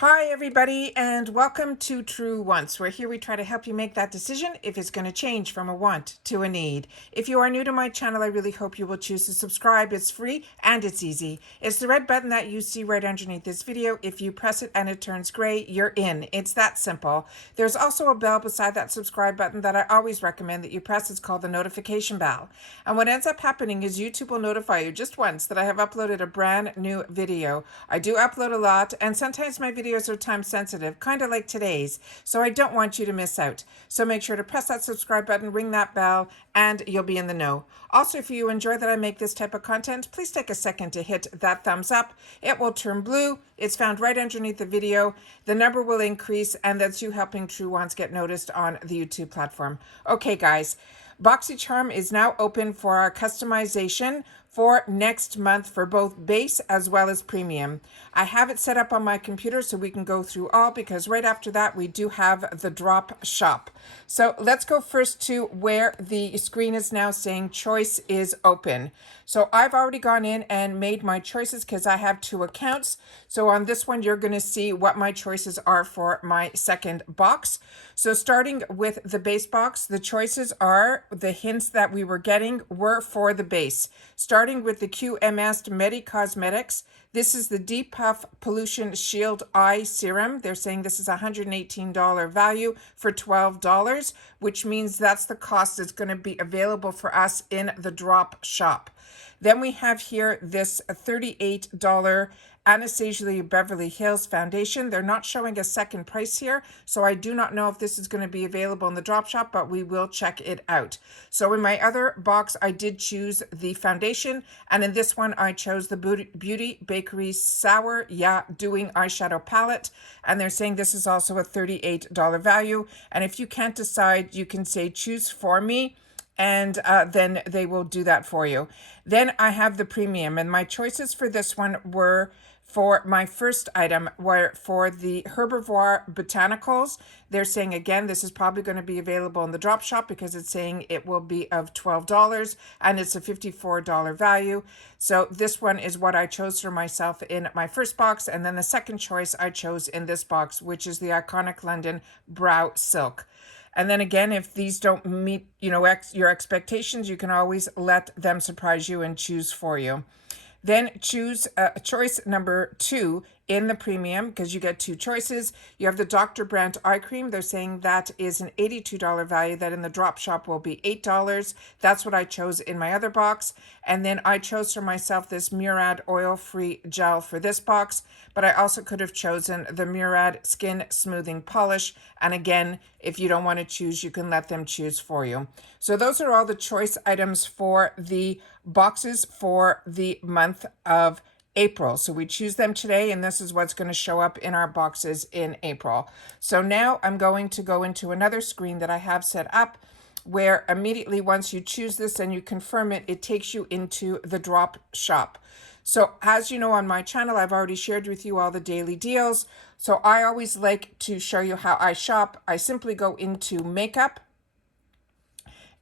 Hi everybody, and welcome to True Wants, where here we try to help you make that decision if it's going to change from a want to a need. If you are new to my channel, I really hope you will choose to subscribe. It's free and it's easy. It's the red button that you see right underneath this video. If you press it and it turns gray, you're in. It's that simple. There's also a bell beside that subscribe button that I always recommend that you press. It's called the notification bell. And what ends up happening is YouTube will notify you just once that I have uploaded a brand new video. I do upload a lot, and sometimes my videos are time sensitive, kind of like today's, so I don't want you to miss out. So make sure to press that subscribe button, ring that bell, and you'll be in the know. Also, if you enjoy that I make this type of content, please take a second to hit that thumbs up. It will turn blue. It's found right underneath the video. The number will increase, and that's you helping True Wants get noticed on the YouTube platform. Okay, guys. Boxycharm is now open for our customization for next month for both base as well as premium. I have it set up on my computer so we can go through all, because right after that we do have the drop shop. So let's go first to where the screen is now saying choice is open. So I've already gone in and made my choices because I have two accounts. So on this one, you're going to see what my choices are for my second box. So starting with the base box, the choices are the hints that we were getting were for the base. Starting with the QMS Mellow Cosmetics, this is the Deep Puff Pollution Shield Eye Serum. They're saying this is $118 value for $12, which means that's the cost that's going to be available for us in the drop shop. Then we have here this $38 Anastasia Beverly Hills foundation. They're not showing a second price here, so I do not know if this is going to be available in the drop shop, but we will check it out. So in my other box, I did choose the foundation, and in this one, I chose the Beauty Bakery Sour Yeah Doing Eyeshadow Palette, and they're saying this is also a $38 value. And if you can't decide, you can say choose for me, and then they will do that for you. Then I have the premium, and my choices for this one were, for my first item, were for the Herbivore Botanicals. They're saying, again, this is probably going to be available in the drop shop because it's saying it will be of $12 and it's a $54 value. So this one is what I chose for myself in my first box. And then the second choice I chose in this box, which is the Iconic London Brow Silk. And then again, if these don't meet, your expectations, you can always let them surprise you and choose for you. Then choose choice number 2 in the premium, because you get two choices. You have the Dr. Brandt eye cream. They're saying that is an $82 value, that in the drop shop will be $8. That's what I chose in my other box. And then I chose for myself this Murad oil-free gel for this box, but I also could have chosen the Murad skin smoothing polish. And again, if you don't want to choose, you can let them choose for you. So those are all the choice items for the boxes for the month of April. So we choose them today, and this is what's going to show up in our boxes in April. So now I'm going to go into another screen that I have set up, where immediately once you choose this and you confirm it, it takes you into the drop shop. So as you know, on my channel, I've already shared with you all the daily deals. So I always like to show you how I shop. I simply go into makeup,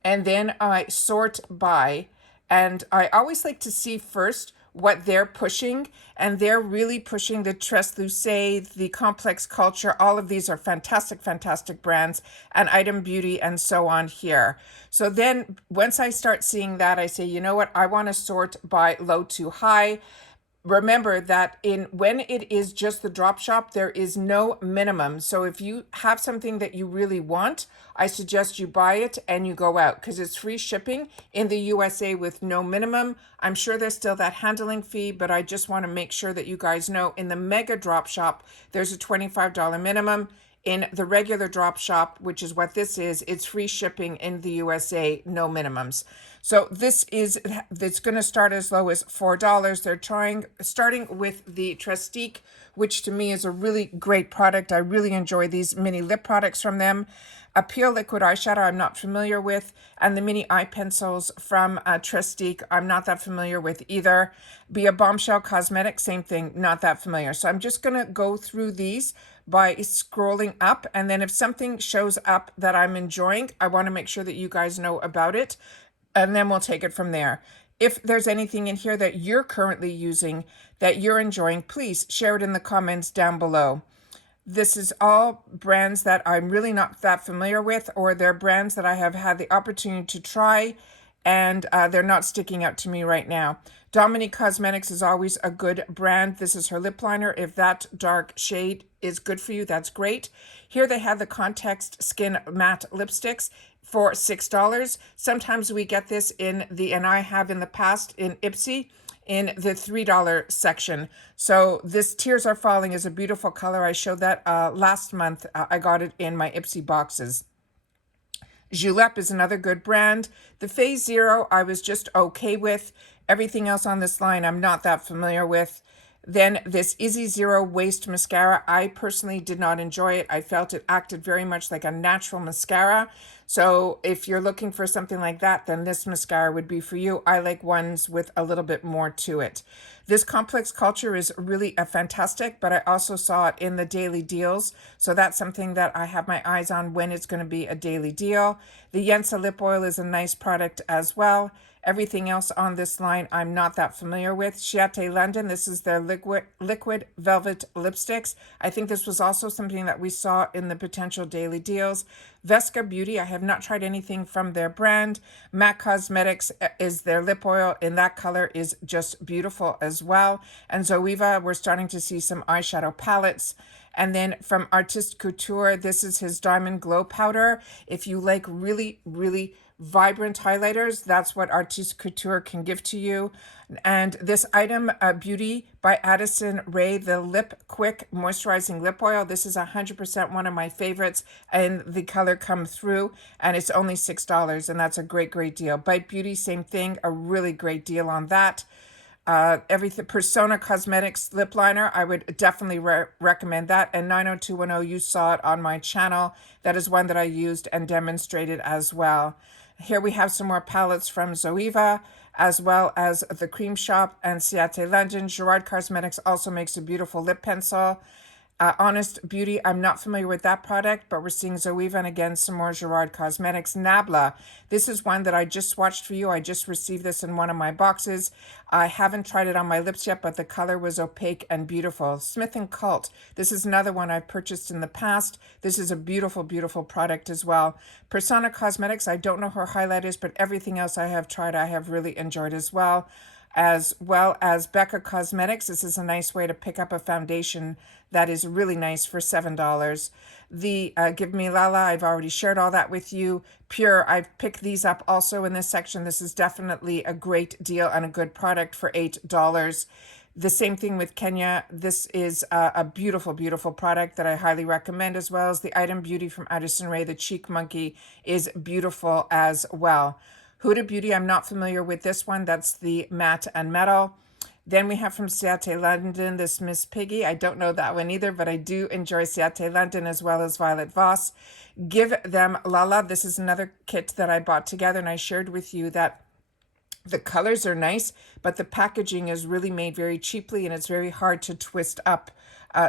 and then I sort by, and I always like to see first what they're pushing, and they're really pushing the Translucide, the Complex Culture. All of these are fantastic, fantastic brands, and Item Beauty and so on here. So then once I start seeing that, I say, you know what, I want to sort by low to high. Remember that when it is just the drop shop, there is no minimum. So if you have something that you really want, I suggest you buy it and you go out, because it's free shipping in the USA with no minimum. I'm sure there's still that handling fee, but I just want to make sure that you guys know in the mega drop shop, there's a $25 minimum. In the regular drop shop, which is what this is, it's free shipping in the USA, no minimums. So it's going to start as low as $4. They're starting with the Trestique, which to me is a really great product. I really enjoy these mini lip products from them. A Peel Liquid Eyeshadow I'm not familiar with, and the mini eye pencils from Trestique I'm not that familiar with either. Be a Bombshell Cosmetics, same thing, not that familiar. So I'm just going to go through these by scrolling up, and then if something shows up that I'm enjoying, I want to make sure that you guys know about it, and then we'll take it from there. If there's anything in here that you're currently using that you're enjoying, please share it in the comments down below. This is all brands that I'm really not that familiar with, or they're brands that I have had the opportunity to try, and they're not sticking out to me right now. Dominique Cosmetics is always a good brand. This is her lip liner. If that dark shade is good for you, that's great. Here they have the Context Skin Matte Lipsticks for $6. Sometimes we get this and I have in the past in Ipsy, in the $3 section. So this Tears Are Falling is a beautiful color. I showed that last month. I got it in my Ipsy boxes. Julep is another good brand. The Phase Zero I was just okay with. Everything else on this line I'm not that familiar with. Then this Izzy Zero Waist Mascara, I personally did not enjoy it. I felt it acted very much like a natural mascara. So if you're looking for something like that, then this mascara would be for you. I like ones with a little bit more to it. This Complex Culture is really a fantastic, but I also saw it in the daily deals. So that's something that I have my eyes on when it's going to be a daily deal. The Yensa Lip Oil is a nice product as well. Everything else on this line I'm not that familiar with. Chiate London, this is their liquid velvet lipsticks. I think this was also something that we saw in the potential daily deals. Vesca Beauty, I have not tried anything from their brand. MAC Cosmetics is their lip oil, and that color is just beautiful as well. And Zoeva, we're starting to see some eyeshadow palettes. And then from Artist Couture, this is his Diamond Glow Powder. If you like really, really vibrant highlighters, that's what Artist Couture can give to you. And this item, Beauty by Addison Rae, the Lip Quick Moisturizing Lip Oil. This is 100% one of my favorites, and the color come through, and it's only $6, and that's a great, great deal. Bite Beauty, same thing, a really great deal on that. Everything Persona Cosmetics lip liner, I would definitely recommend that. And 90210, you saw it on my channel. That is one that I used and demonstrated as well. Here we have some more palettes from Zoeva, as well as the Cream Shop and Ciate London. Gerard Cosmetics also makes a beautiful lip pencil. Honest Beauty, I'm not familiar with that product, but we're seeing Zoeva and again some more Gerard Cosmetics. Nabla, this is one that I just swatched for you. I just received this in one of my boxes. I haven't tried it on my lips yet, but the color was opaque and beautiful. Smith & Cult, this is another one I've purchased in the past. This is a beautiful, beautiful product as well. Persona Cosmetics, I don't know her highlight is, but everything else I have tried I have really enjoyed as well. As well as Becca Cosmetics. This is a nice way to pick up a foundation that is really nice for $7. The Give Me Lala, I've already shared all that with you. Pure, I've picked these up also in this section. This is definitely a great deal and a good product for $8. The same thing with Kenya. This is a beautiful, beautiful product that I highly recommend, as well as the Item Beauty from Addison Rae. The Cheek Monkey is beautiful as well. Huda Beauty, I'm not familiar with this one. That's the matte and metal. Then we have from Ciate London, this Miss Piggy. I don't know that one either, but I do enjoy Ciate London as well as Violet Voss. Give Them Lala. This is another kit that I bought together, and I shared with you that the colors are nice, but the packaging is really made very cheaply, and it's very hard to twist up.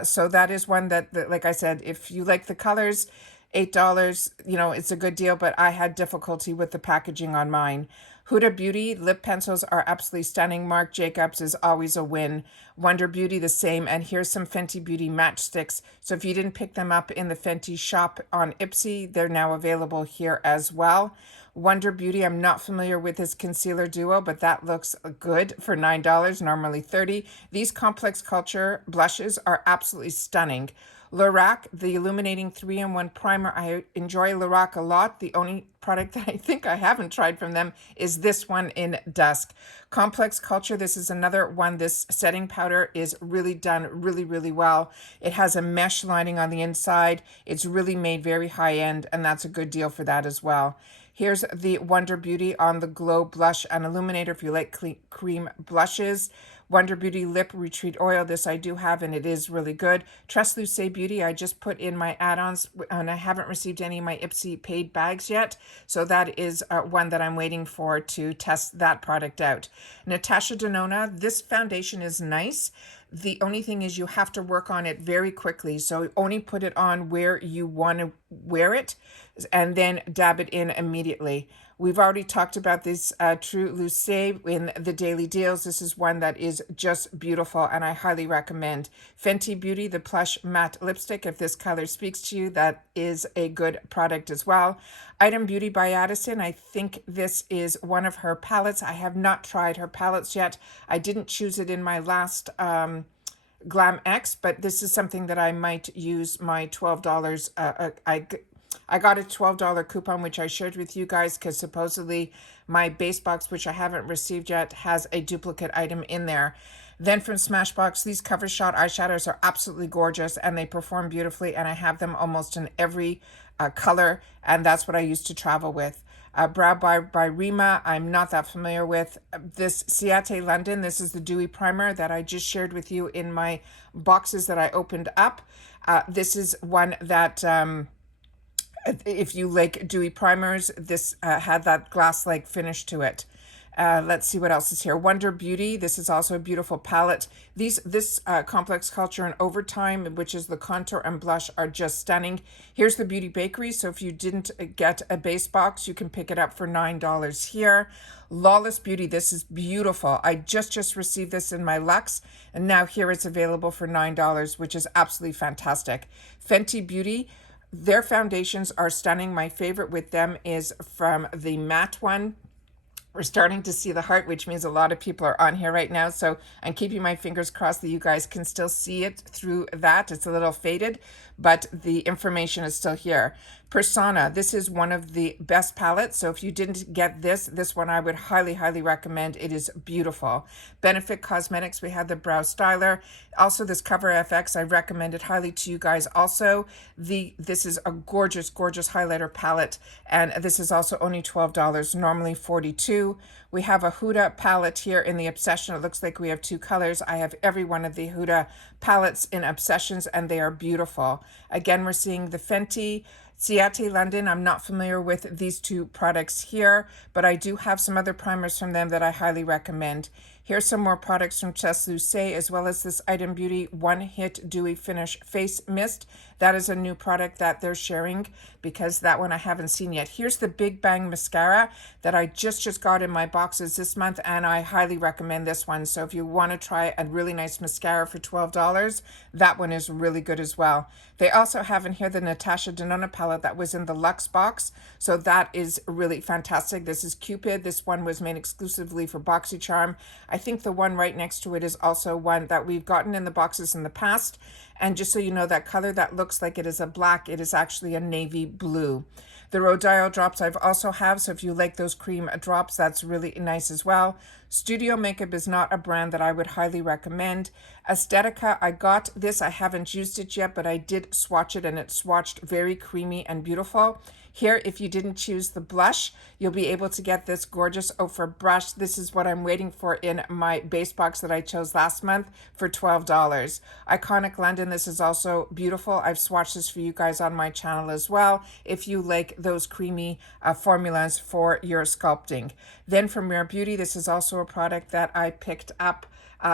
So that is one that, like I said, if you like the colors, $8, it's a good deal, but I had difficulty with the packaging on mine. Huda Beauty lip pencils are absolutely stunning. Marc Jacobs is always a win. Wonder Beauty the same. And here's some Fenty Beauty matchsticks. So if you didn't pick them up in the Fenty shop on Ipsy, they're now available here as well. Wonder Beauty, I'm not familiar with this concealer duo, but that looks good for $9, normally $30. These Complex Culture blushes are absolutely stunning. Lorac, the Illuminating 3-in-1 Primer. I enjoy Lorac a lot. The only product that I think I haven't tried from them is this one in Dusk. Complex Culture, this is another one. This setting powder is really done really, really well. It has a mesh lining on the inside. It's really made very high-end, and that's a good deal for that as well. Here's the Wonder Beauty on the Glow Blush and Illuminator if you like cream blushes. Wonder Beauty Lip Retreat Oil. This I do have, and it is really good. Trust Beauty, I just put in my add-ons, and I haven't received any of my Ipsy paid bags yet. So that is one that I'm waiting for to test that product out. Natasha Denona, this foundation is nice. The only thing is you have to work on it very quickly. So only put it on where you want to wear it and then dab it in immediately. We've already talked about this True Lucé in the daily deals. This is one that is just beautiful and I highly recommend. Fenty Beauty, the plush matte lipstick. If this color speaks to you, that is a good product as well. Item Beauty by Addison. I think this is one of her palettes. I have not tried her palettes yet. I didn't choose it in my last Glam X, but this is something that I might use my $12. I got a $12 coupon, which I shared with you guys, because supposedly my base box, which I haven't received yet, has a duplicate item in there. Then from Smashbox, these Cover Shot eyeshadows are absolutely gorgeous and they perform beautifully, and I have them almost in every color, and that's what I used to travel with. Brow by Rima, I'm not that familiar with. This Ciate London, this is the Dewy Primer that I just shared with you in my boxes that I opened up. This is one that... if you like dewy primers, this had that glass-like finish to it. Let's see what else is here. Wonder Beauty. This is also a beautiful palette. This Complex Culture and Overtime, which is the contour and blush, are just stunning. Here's the Beauty Bakery. So if you didn't get a base box, you can pick it up for $9 here. Lawless Beauty. This is beautiful. I just received this in my Luxe, and now here it's available for $9, which is absolutely fantastic. Fenty Beauty. Their foundations are stunning. My favorite with them is from the matte one. We're starting to see the heart, which means a lot of people are on here right now. So I'm keeping my fingers crossed that you guys can still see it through that. It's a little faded, but the information is still here. Persona, this is one of the best palettes. So if you didn't get this one I would highly recommend. It is beautiful. Benefit Cosmetics, we had the Brow Styler. Also this Cover FX, I recommend it highly to you guys also. This is a gorgeous highlighter palette, and this is also only $12, normally $42. We have a Huda palette here in the Obsession. It looks like we have two colors. I have every one of the Huda palettes in Obsessions, and they are beautiful. Again, we're seeing the Fenty, Ciate London. I'm not familiar with these two products here, but I do have some other primers from them that I highly recommend. Here's some more products from True Lucé, as well as this Item Beauty One Hit Dewy Finish Face Mist. That is a new product that they're sharing, because that one I haven't seen yet. Here's the Big Bang Mascara that I just got in my boxes this month, and I highly recommend this one. So if you want to try a really nice mascara for $12, that one is really good as well. They also have in here the Natasha Denona palette that was in the Luxe box, so that is really fantastic. This is Cupid. This one was made exclusively for Boxycharm. I think the one right next to it is also one that we've gotten in the boxes in the past. And just so you know, that color that looks like it is a black, it is actually a navy blue. The Rodial drops I've also have, so if you like those cream drops, that's really nice as well. Studio Makeup is not a brand that I would highly recommend. Aesthetica, I got this. I haven't used it yet, but I did swatch it, and it swatched very creamy and beautiful. Here, if you didn't choose the blush, you'll be able to get this gorgeous Ofra brush. This is what I'm waiting for in my base box that I chose last month for $12. Iconic London, this is also beautiful. I've swatched this for you guys on my channel as well, if you like those creamy formulas for your sculpting. Then from Rare Beauty, this is also a product that I picked up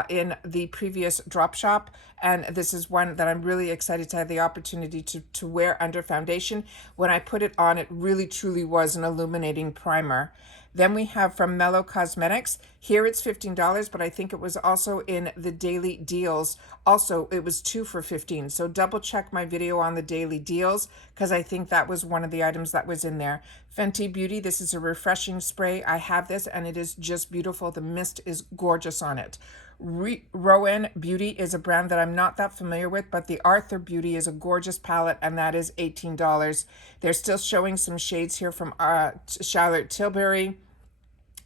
in the previous drop shop, and this is one that I'm really excited to have the opportunity to wear under foundation. When I put it on, it really truly was an illuminating primer. Then we have from Mellow Cosmetics. Here it's $15, but I think it was also in the daily deals. Also, it was 2 for $15. So double check my video on the daily deals, because I think that was one of the items that was in there. Fenty Beauty, this is a refreshing spray. I have this, and it is just beautiful. The mist is gorgeous on it. Rowan Beauty is a brand that I'm not that familiar with, but the Arthur Beauty is a gorgeous palette, and that is $18. They're still showing some shades here from Charlotte Tilbury.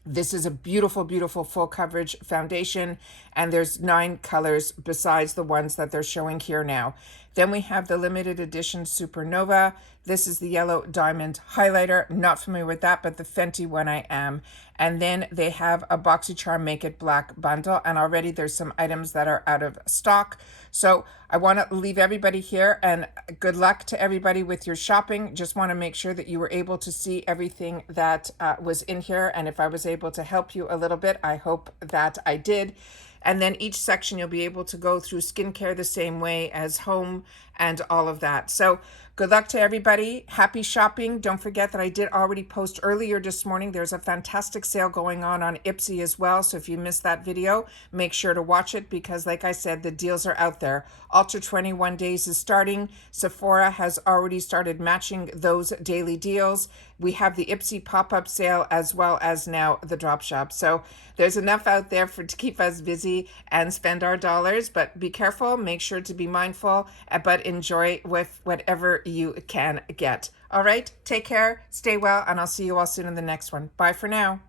This is a beautiful full coverage foundation, and there's 9 colors besides the ones that they're showing here now. Then we have the limited edition Supernova. This is the yellow diamond highlighter. Not familiar with that, but the Fenty one I am. And then they have a Boxycharm Make It Black bundle, and already there's some items that are out of stock. So I want to leave everybody here, and good luck to everybody with your shopping. Just want to make sure that you were able to see everything that was in here, and if I was able to help you a little bit, I hope that I did. And then each section you'll be able to go through skincare the same way as home and all of that. So Good luck to everybody. Happy shopping. Don't forget that I did already post earlier this morning. There's a fantastic sale going on Ipsy as well. So if you missed that video, make sure to watch it because like I said, the deals are out there. Ultra 21 days is starting. Sephora has already started matching those daily deals. We have the Ipsy pop-up sale as well as now the drop shop. So there's enough out there to keep us busy and spend our dollars, but be careful, make sure to be mindful, but enjoy with whatever you can get. All right, take care, stay well, and I'll see you all soon in the next one. Bye for now.